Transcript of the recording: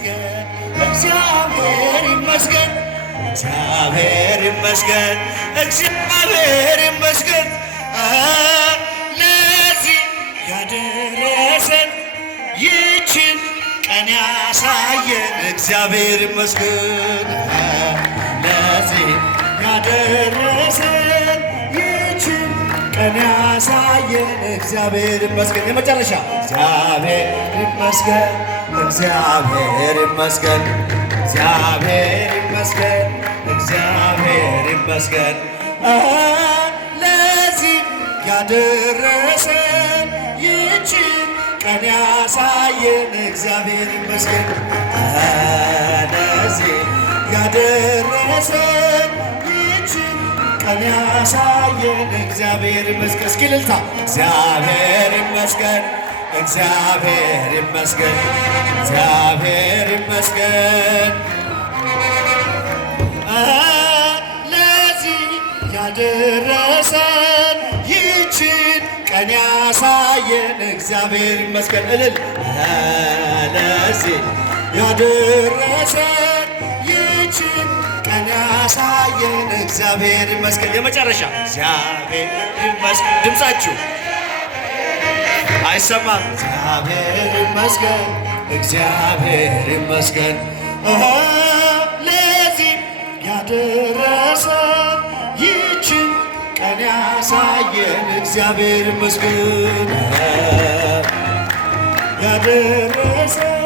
ይመስገን እግዚአብሔር ይመስገን እግዚአብሔር ይመስገን እግዚአብሔር ይመስገን ለዚህ ያደረሰን ይችን ቀን ያሳየን እግዚአብሔር ይመስገን ለዚህ ያደረሰን ይችን ቀን ያሳየን እግዚአብሔር ይመስገን። የመጨረሻ እግዚአብሔር ይመስገን እግዚአብሔር ይመስገን እግዚአብሔር ይመስገን እግዚአብሔር ይመስገን ለዚህ ያደረሰን ይችን ቀን ያሳየን እግዚአብሔር ይመስገን ለዚህ ያደረሰን ይችን ቀን ያሳየን እግዚአብሔር ይመስገን። እስኪ እልልታ እግዚአብሔር ይመስገን እግዚአብሔር ይመስገን እግዚአብሔር ይመስገን ለዚህ ያደረሰን ይችን ቀን ያሳየን እግዚአብሔር ይመስገን። እልል ለዚህ ያደረሰን ይችን ቀን ያሳየን እግዚአብሔር ይመስገን። የመጨረሻ እግዚአብሔር ይመስገን። ድምፃችሁ አይሰማም። እግዚአብሔር ይመስገን እግዚአብሔር ይመስገን ለዚህ ያደረሰን ይችን ቀን ያሳየን እግዚአብሔር ይመስገን ያደረሰን